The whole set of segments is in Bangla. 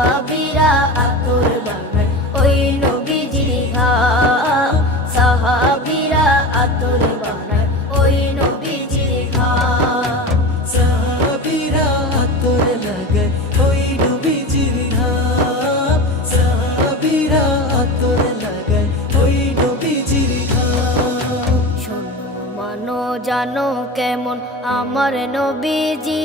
সাহাবিরা আতর বানায়। ওই নবীজির ঘাম। সাহাবিরা আতর বানায়। ওই নবীজির ঘাম। সাহাবীরা আতর লাগায়। ওই নবীজির ঘাম। সাহাবীরা আতর লাগায়। ওই নবীজির ঘাম। শোনো মানো জানো কেমন আমার নবীজি।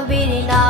নবীর নাম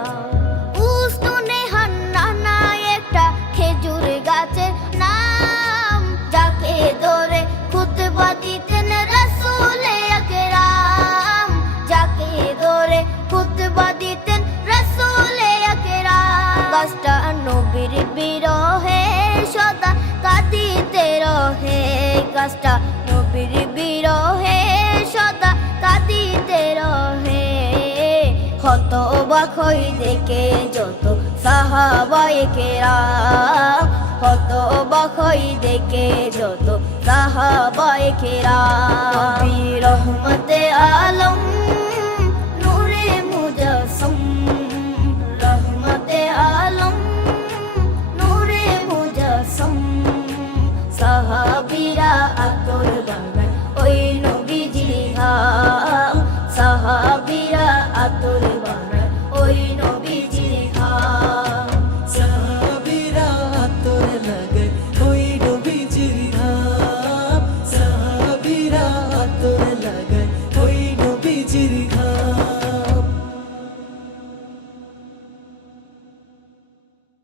গাছটা নবীর বিরহে, সদা কাঁদিতে রহে। গাছটা নবীর বিরহে, সদা কাঁদিতে রহে। হত বাখই দেখে যত সাহাবায়ে কেরাম হত বাখই দেখে যত সাহাবায়ে কেরাম